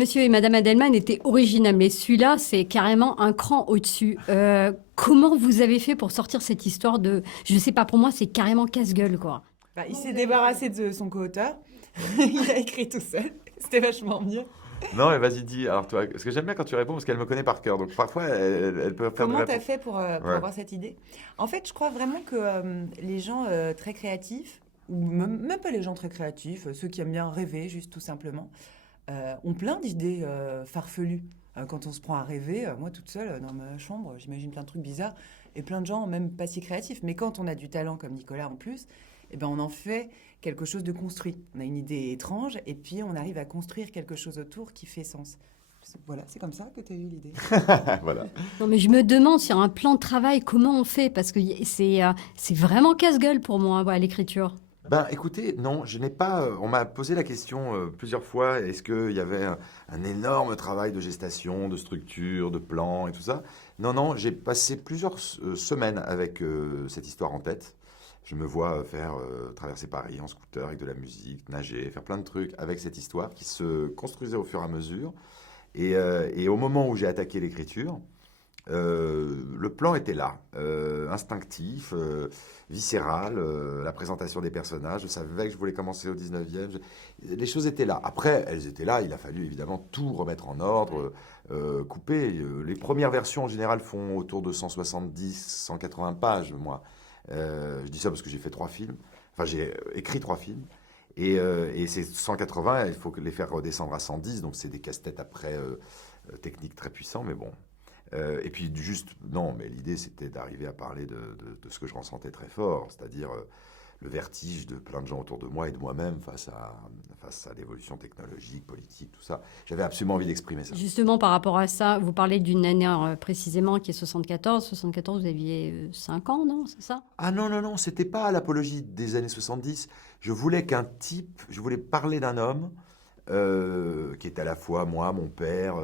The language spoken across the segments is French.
Monsieur et Madame Adelman étaient original, mais celui-là, c'est carrément un cran au-dessus. Comment vous avez fait pour sortir cette histoire de... Je sais pas, pour moi, c'est carrément casse-gueule, quoi. Bah, il s'est débarrassé de son co-auteur. Il a écrit tout seul. C'était vachement mieux. Non, mais vas-y, dis. Alors, toi, parce que j'aime bien quand tu réponds parce qu'elle me connaît par cœur. Donc, parfois, elle peut faire des Comment t'as réponses. fait pour Ouais. avoir cette idée? En fait, je crois vraiment que les gens très créatifs, ou même pas les gens très créatifs, ceux qui aiment bien rêver, juste tout simplement, ont plein d'idées farfelues. Quand on se prend à rêver, moi toute seule dans ma chambre, j'imagine plein de trucs bizarres, et plein de gens même pas si créatifs. Mais quand on a du talent comme Nicolas en plus, eh ben on en fait quelque chose de construit. On a une idée étrange, et puis on arrive à construire quelque chose autour qui fait sens. Voilà, c'est comme ça que tu as eu l'idée. Voilà. Non, mais je me demande sur un plan de travail, comment on fait? Parce que c'est vraiment casse-gueule pour moi, ouais, l'écriture. Ben, écoutez, non, je n'ai pas. On m'a posé la question plusieurs fois. Est-ce qu'il y avait un énorme travail de gestation, de structure, de plan et tout ça? Non, non, j'ai passé plusieurs semaines avec cette histoire en tête. Je me vois faire traverser Paris en scooter avec de la musique, nager, faire plein de trucs avec cette histoire qui se construisait au fur et à mesure. Et au moment où j'ai attaqué l'écriture, le plan était là, instinctif, viscéral, la présentation des personnages. Je savais que je voulais commencer au 19e. Les choses étaient là. Après, elles étaient là. Il a fallu évidemment tout remettre en ordre, couper. Les premières versions en général font autour de 170, 180 pages, moi. Je dis ça parce que j'ai fait 3 films. Enfin, j'ai écrit 3 films. Et ces 180, il faut les faire redescendre à 110. Donc, c'est des casse-têtes après techniques très puissants. Mais bon, et puis juste, non, mais l'idée c'était d'arriver à parler de ce que je ressentais très fort, c'est-à-dire le vertige de plein de gens autour de moi et de moi-même face à l'évolution technologique, politique, tout ça. J'avais absolument envie d'exprimer ça. Justement, par rapport à ça, vous parlez d'une année précisément qui est 74. 74, vous aviez 5 ans, non? C'est ça? Ah non, non, non, c'était pas l'apologie des années 70. Je voulais parler d'un homme qui est à la fois moi, mon père,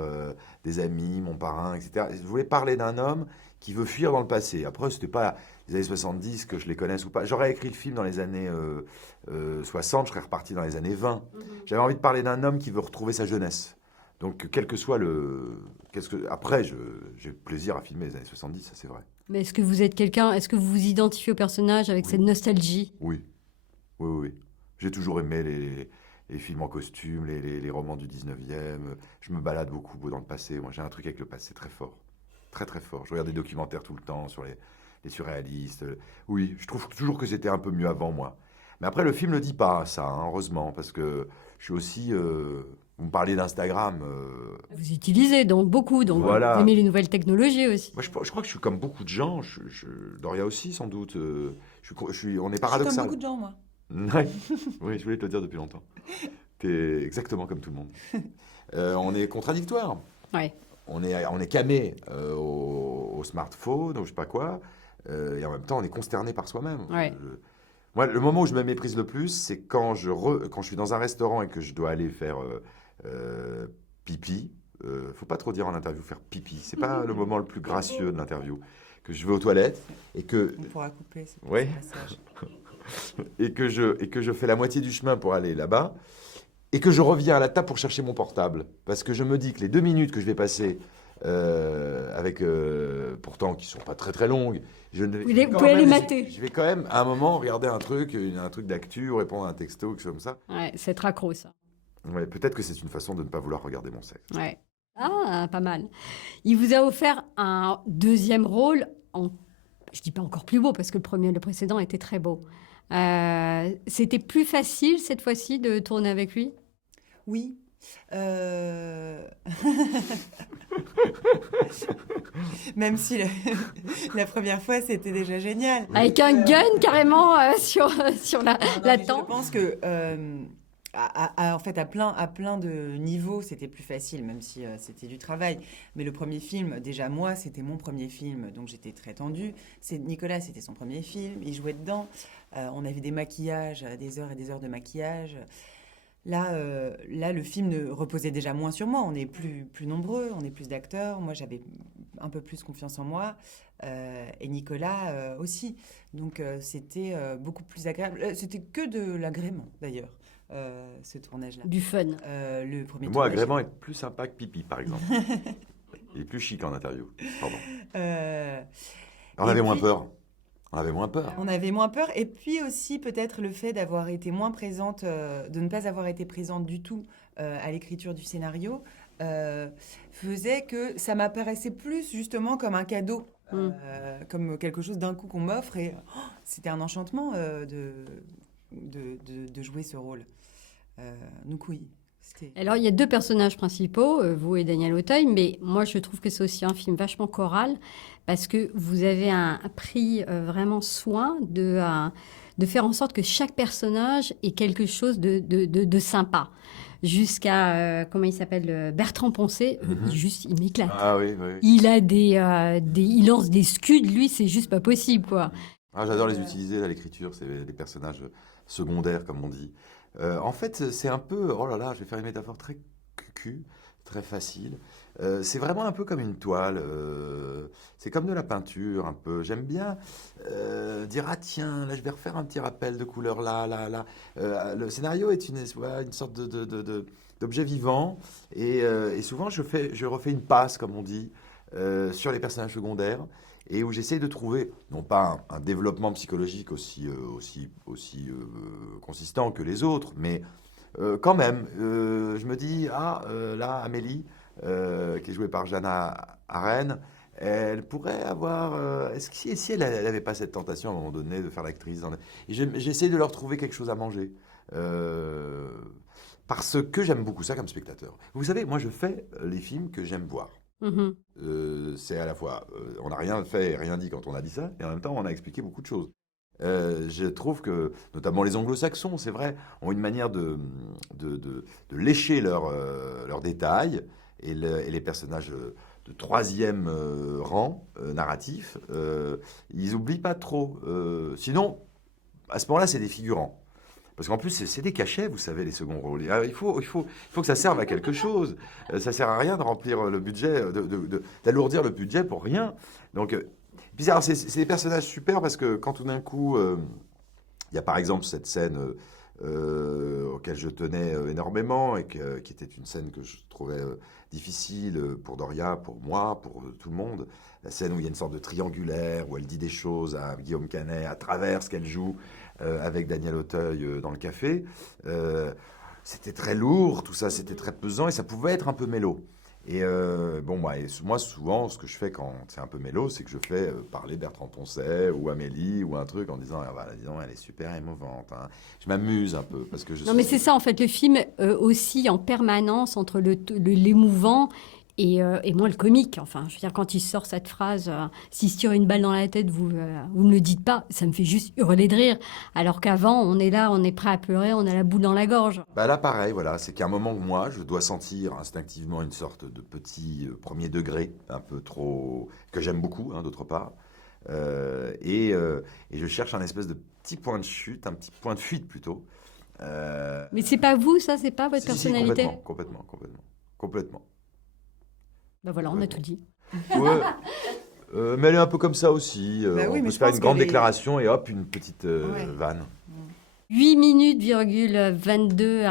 des amis, mon parrain, etc. Je voulais parler d'un homme qui veut fuir dans le passé. Après, c'était pas les années 70 que je les connaisse ou pas. J'aurais écrit le film dans les années 60, je serais reparti dans les années 20. J'avais envie de parler d'un homme qui veut retrouver sa jeunesse. Donc, quel que soit le... Après, j'ai plaisir à filmer les années 70, ça c'est vrai. Mais est-ce que vous êtes quelqu'un, est-ce que vous vous identifiez au personnage avec Oui. cette nostalgie? Oui, oui, oui, oui. J'ai toujours aimé les films en costume, les romans du 19e. Je me balade beaucoup dans le passé. Moi, j'ai un truc avec le passé très fort. Très, très fort. Je regarde des documentaires tout le temps sur les surréalistes. Oui, je trouve toujours que c'était un peu mieux avant, moi. Mais après, le film ne dit pas ça, hein, heureusement, parce que je suis aussi... vous me parliez d'Instagram. Vous utilisez donc beaucoup, donc vous Voilà. aimez les nouvelles technologies aussi. Moi, je crois que je suis comme beaucoup de gens. Doria aussi, sans doute. On est Je suis comme paradoxal. beaucoup de gens, moi. Ouais. Oui, je voulais te le dire depuis longtemps. T'es exactement comme tout le monde. On est contradictoire. Ouais. On est camé au smartphone, ou je sais pas quoi, et en même temps, on est consterné par soi-même. Ouais. Moi, le moment où je me méprise le plus, c'est quand quand je suis dans un restaurant et que je dois aller faire pipi. Faut pas trop dire en interview faire pipi. C'est pas le moment le plus gracieux de l'interview. Que je vais aux toilettes et que On pourra couper ce Ouais. passage. et que je fais la moitié du chemin pour aller là-bas et que je reviens à la table pour chercher mon portable parce que je me dis que les 2 minutes que je vais passer avec pourtant qui sont pas très très longues, Vous pouvez les mater. je vais quand même à un moment regarder un truc d'actu ou répondre à un texto quelque chose comme ça. Ouais, c'est trop accro, ça. Ouais, peut-être que c'est une façon de ne pas vouloir regarder mon sexe. Ouais. Ah, pas mal. Il vous a offert un deuxième rôle, je dis pas encore plus beau, parce que le précédent était très beau. C'était plus facile cette fois-ci de tourner avec lui? Oui. Même si la première fois, c'était déjà génial. Avec un gun carrément sur Non, la mais je tempe. pense que, en fait, à plein de niveaux, c'était plus facile, même si c'était du travail. Mais le premier film, déjà moi, c'était mon premier film, donc j'étais très tendue. Nicolas, c'était son premier film, il jouait dedans. On avait des maquillages, des heures et des heures de maquillage. Là, le film reposait déjà moins sur moi. On est plus nombreux, on est plus d'acteurs. Moi, j'avais un peu plus confiance en moi. Et Nicolas aussi. Donc, c'était beaucoup plus agréable. C'était que de l'agrément, d'ailleurs. ce tournage-là. Du fun. Le premier Le mot tournage. agrément est plus sympa que pipi, par exemple. Il est plus chic en interview. Pardon. On Et avait moins puis- peur. On avait moins peur. On avait moins peur. Et puis aussi, peut-être le fait d'avoir été moins présente, de ne pas avoir été présente du tout à l'écriture du scénario, faisait que ça m'apparaissait plus justement comme un cadeau, comme quelque chose d'un coup qu'on m'offre. Et c'était un enchantement de jouer ce rôle. Donc oui, c'était... Alors, il y a deux personnages principaux, vous et Daniel Auteuil, mais moi, je trouve que c'est aussi un film vachement choral, parce que vous avez pris vraiment soin de faire en sorte que chaque personnage ait quelque chose de sympa. Jusqu'à, comment il s'appelle, Bertrand Poncet, il m'éclate. Ah oui, oui. Il a il lance des scuds, lui, c'est juste pas possible, quoi. Ah, j'adore les utiliser à l'écriture, c'est les personnages secondaires, comme on dit. En fait, c'est un peu, oh là là, je vais faire une métaphore très cucu, très facile. C'est vraiment un peu comme une toile, c'est comme de la peinture un peu. J'aime bien dire, ah tiens, là je vais refaire un petit rappel de couleur là, là, là. Le scénario est voilà, une sorte d'objet vivant et souvent je refais une passe, comme on dit, sur les personnages secondaires. Et où j'essaye de trouver, non pas un développement psychologique aussi consistant que les autres, mais quand même, je me dis, là, Amélie, qui est jouée par Jeanne Arène, elle pourrait avoir... est-ce que si elle n'avait pas cette tentation à un moment donné de faire l'actrice Et j'essaie de leur trouver quelque chose à manger. Parce que j'aime beaucoup ça comme spectateur. Vous savez, moi je fais les films que j'aime voir. Mhm. C'est à la fois, on n'a rien fait et rien dit quand on a dit ça, et en même temps, on a expliqué beaucoup de choses. Je trouve que, notamment les anglo-saxons, c'est vrai, ont une manière de lécher leurs détails, et les personnages de troisième rang narratif, ils oublient pas trop. Sinon, à ce moment-là, c'est des figurants. Parce qu'en plus, c'est des cachets, vous savez, les seconds rôles. Il faut que ça serve à quelque chose. Ça sert à rien de remplir le budget, d'alourdir le budget pour rien. Donc, puis alors, c'est des personnages super parce que quand tout d'un coup, il y a par exemple cette scène auquel je tenais énormément et qui était une scène que je trouvais difficile pour Doria, pour moi, pour tout le monde. La scène où il y a une sorte de triangulaire, où elle dit des choses à Guillaume Canet à travers ce qu'elle joue avec Daniel Auteuil dans le café. C'était très lourd, tout ça, c'était très pesant et ça pouvait être un peu mélo. Et moi, souvent, ce que je fais quand c'est un peu mélo, c'est que je fais parler Bertrand Poncet ou Amélie ou un truc en disant, ah, voilà, disons, elle est super émouvante. Hein. Je m'amuse un peu parce que je Non, mais c'est ça, en fait, le film oscille en permanence entre l'émouvant et moi, le comique. Enfin, je veux dire, quand il sort cette phrase, s'il se tire une balle dans la tête, vous ne me le dites pas, ça me fait juste hurler de rire. Alors qu'avant, on est là, on est prêt à pleurer, on a la boule dans la gorge. Bah là, pareil, voilà, c'est qu'à un moment où moi, je dois sentir instinctivement une sorte de petit premier degré, un peu trop, que j'aime beaucoup, hein, d'autre part. Et je cherche un espèce de petit point de chute, un petit point de fuite plutôt. Mais c'est pas vous, ça, c'est pas votre Si, personnalité. complètement. Ben voilà, on a tout dit. Ouais. Mais elle est un peu comme ça aussi. Bah oui, on mais peut je se faire pense une grande qu'elle est- déclaration et hop, une petite Ouais. vanne. 8 minutes, 22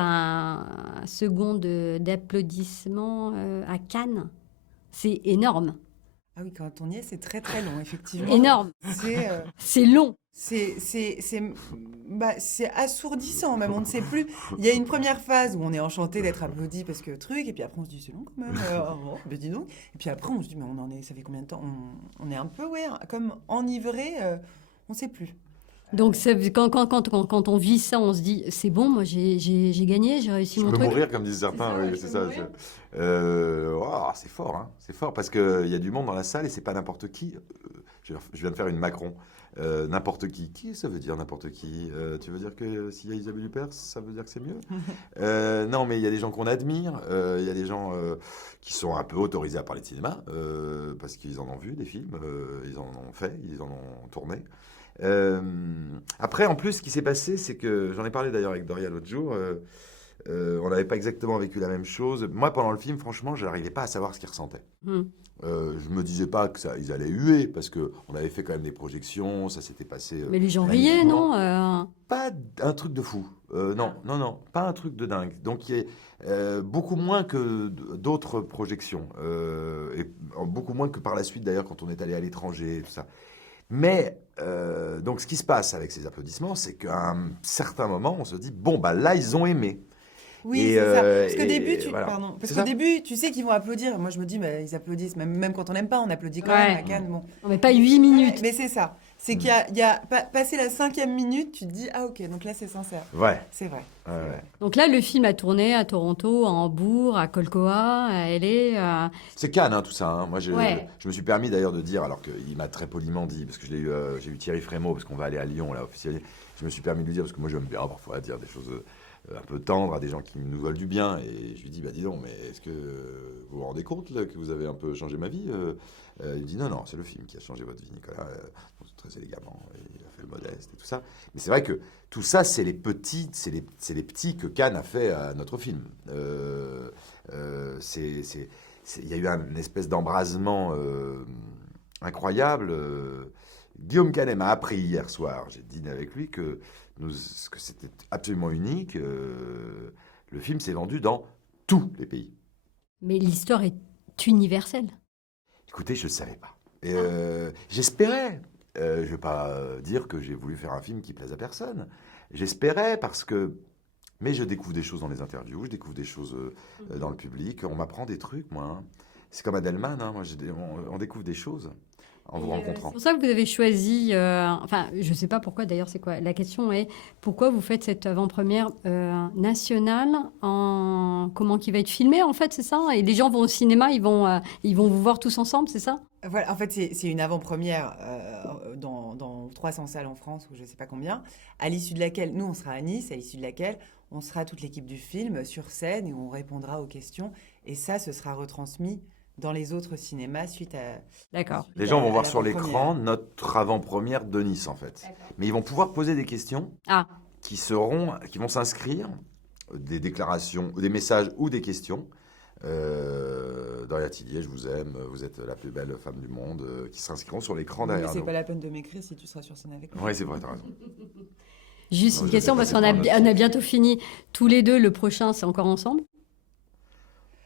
secondes d'applaudissements à Cannes. C'est énorme. Ah oui, quand on y est, c'est très très long, effectivement. Énorme. C'est C'est long. c'est assourdissant même, on ne sait plus. Il y a une première phase où on est enchanté d'être applaudi parce que truc, et puis après on se dit c'est long quand même, ben dis donc. Et puis après on se dit mais on en est, ça fait combien de temps on est un peu, ouais, comme enivré, on ne sait plus. Donc quand on vit ça, on se dit c'est bon, moi j'ai gagné, j'ai réussi Je mon peux truc. mourir, comme disent certains, oui, c'est ça. C'est fort, hein. C'est fort parce qu'il y a du monde dans la salle et c'est pas n'importe qui. Je viens de faire une Macron. N'importe qui. Qui ça veut dire n'importe qui? Tu veux dire que s'il y a Isabelle Huppert, ça veut dire que c'est mieux? Non, mais il y a des gens qu'on admire. Il y a des gens qui sont un peu autorisés à parler de cinéma parce qu'ils en ont vu des films, ils en ont fait, ils en ont tourné. Après, en plus, ce qui s'est passé, c'est que j'en ai parlé d'ailleurs avec Doria l'autre jour. on n'avait pas exactement vécu la même chose. Moi, pendant le film, franchement, je n'arrivais pas à savoir ce qu'ils ressentaient. Je me disais pas que ça, ils allaient huer, parce qu'on avait fait quand même des projections, ça s'était passé. Mais les gens riaient, non Pas un truc de fou. Non, pas un truc de dingue. Donc, il y a beaucoup moins que d'autres projections. Et beaucoup moins que par la suite, d'ailleurs, quand on est allé à l'étranger, tout ça. Mais, donc, ce qui se passe avec ces applaudissements, c'est qu'à un certain moment, on se dit, bon, bah là, ils ont aimé. Oui, Et, c'est ça. Parce et qu'au début, voilà. pardon, parce C'est qu'au ça. début, tu sais qu'ils vont applaudir. Moi, je me dis, bah, ils applaudissent. Même quand on n'aime pas, on applaudit quand même à Cannes. Bon. Non, mais pas 8 minutes. Mais c'est ça. C'est qu'il y a passé la 5e minute, tu te dis, ah ok, donc là, c'est sincère. Ouais. C'est vrai. Ouais. Donc là, le film a tourné à Toronto, à Hambourg, à Kolkoa, à LA. C'est Cannes, hein, tout ça. Hein. Moi, je Ouais. me suis permis d'ailleurs de dire, alors qu'il m'a très poliment dit, parce que j'ai eu Thierry Frémaux, parce qu'on va aller à Lyon, là, officiellement. Je me suis permis de lui dire, parce que moi, j'aime bien parfois dire des choses un peu tendres à des gens qui nous veulent du bien. Et je lui dis, bah dis donc, mais est-ce que vous vous rendez compte là, que vous avez un peu changé ma vie Il me dit, non, c'est le film qui a changé votre vie, Nicolas. Très élégamment, il a fait le modeste et tout ça. Mais c'est vrai que tout ça, c'est les petits que Cannes a fait à notre film. Il y a eu une espèce d'embrasement incroyable. Guillaume Canet m'a appris hier soir, j'ai dîné avec lui, que c'était absolument unique. Le film s'est vendu dans tous les pays. Mais l'histoire est universelle. Écoutez, je ne savais pas. Et, j'espérais. Je ne vais pas dire que j'ai voulu faire un film qui plaise à personne. J'espérais parce que... Mais je découvre des choses dans les interviews, je découvre des choses dans le public. On m'apprend des trucs, moi. Hein. C'est comme Adelman, hein. Moi, on découvre des choses en vous rencontrant. C'est pour ça que vous avez choisi... enfin, je ne sais pas pourquoi, d'ailleurs, c'est quoi. La question est, pourquoi vous faites cette avant-première nationale comment qui va être filmée, en fait, c'est ça? Et les gens vont au cinéma, ils vont vous voir tous ensemble, c'est ça? Voilà, en fait, c'est une avant-première dans 300 salles en France, ou je ne sais pas combien, à l'issue de laquelle, nous, on sera à Nice, à l'issue de laquelle, on sera toute l'équipe du film sur scène et on répondra aux questions. Et ça, ce sera retransmis dans les autres cinémas suite à... D'accord. Les gens vont voir à sur l'avant-première. l'écran notre avant-première de Nice, en fait. Mais ils vont pouvoir poser des questions Ah, qui vont s'inscrire, des déclarations, des messages ou des questions. Doria Tillier, je vous aime, vous êtes la plus belle femme du monde, qui s'inscriront sur l'écran Mais derrière c'est nous. pas la peine de m'écrire si tu seras sur scène avec moi. Oui, c'est vrai, t'as raison. juste Non, une je question, sais pas, parce c'est qu'on pas a, un autre on a sujet. bientôt fini. Tous les deux, le prochain, c'est encore ensemble?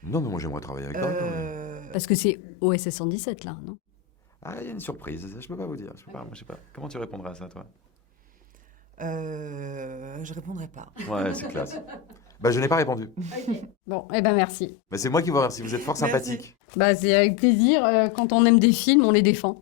Non, mais moi j'aimerais travailler avec Doria. Parce que c'est OSS 117, là, non? Ah, il y a une surprise, ça, je peux pas vous dire. Je sais pas. Comment tu répondrais à ça, toi? Je répondrai pas. Ouais, c'est classe. Bah, je n'ai pas répondu. Bon, eh ben merci. Mais c'est moi qui vous remercie, vous êtes fort Merci. sympathique. Bah, c'est avec plaisir. Quand on aime des films, on les défend.